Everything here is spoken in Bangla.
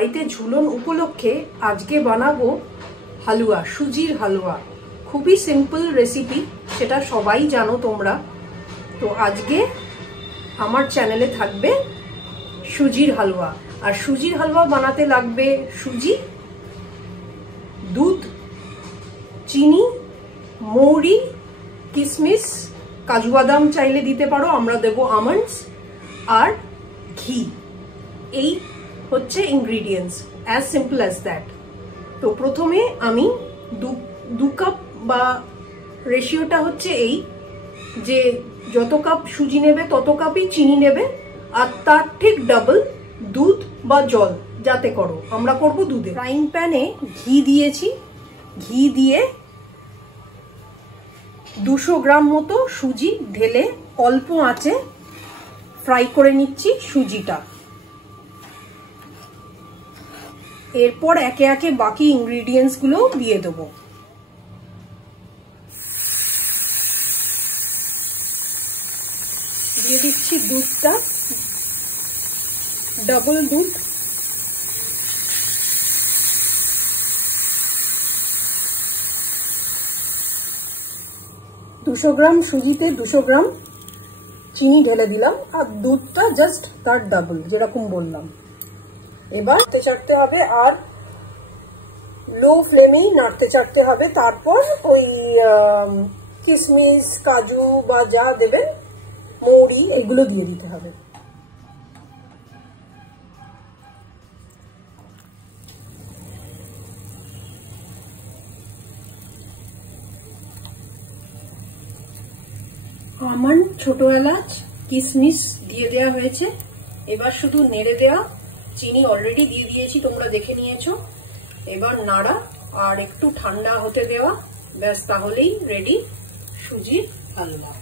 বাড়িতে ঝুলন উপলক্ষে আজকে বানাবো হালুয়া, সুজির হালুয়া। খুবই সিম্পল রেসিপি, সেটা সবাই জানো তোমরা। তো আজকে আমার চ্যানেলে থাকবে সুজির হালুয়া। আর সুজির হালুয়া বানাতে লাগবে সুজি, দুধ, চিনি, মৌরি, কিশমিশ, কাজু বাদাম চাইলে দিতে পারো, আমরা দেবো আমন্ডস, আর ঘি। এই হচ্ছে ingredients, as simple as that. তো প্রথমে আমি দু কাপ বা রেশিওটা হচ্ছে এই যে যত কাপ সুজি নেবে তত কাপই চিনি নেবে, আর তার ঠিক ডাবল দুধ বা জল যাতে করো। আমরা করব দুধে। ফ্রাইং প্যানে ঘি দিয়েছি, ঘি দিয়ে 200 গ্রাম মতো সুজি ঢেলে অল্প আঁচে ফ্রাই করে নিচ্ছি সুজিটা। এরপর একে একে বাকি ইনগ্রিডিয়েন্টস গুলো দিয়ে দেবো। দিয়ে দিচ্ছি দুধটা, ডাবল দুধ, দুশো গ্রাম সুজিতে 200 গ্রাম চিনি ঢেলে দিলাম, আর দুধটা জাস্ট তার ডাবল যেরকম বললাম। এবার নাড়তে চাড়তে হবে, আর লো ফ্লেমেই নাড়তে চাড়তে হবে। তারপর ওই কিশমিশ, কাজু বা যা দেবেন, মৌরি, এগুলো দিয়ে দিতে হবে। আমন্ড, ছোট এলাচ, কিশমিশ দিয়ে দেওয়া হয়েছে। এবার শুধু নেড়ে দেওয়া। চিনি অলরেডি দিয়ে দিয়েছি, তোমরা দেখে নিয়েছো। এবার নাড়া আর একটু ঠান্ডা হতে দেওয়া, ব্যাস, তাহলেই রেডি সুজির হালুয়া।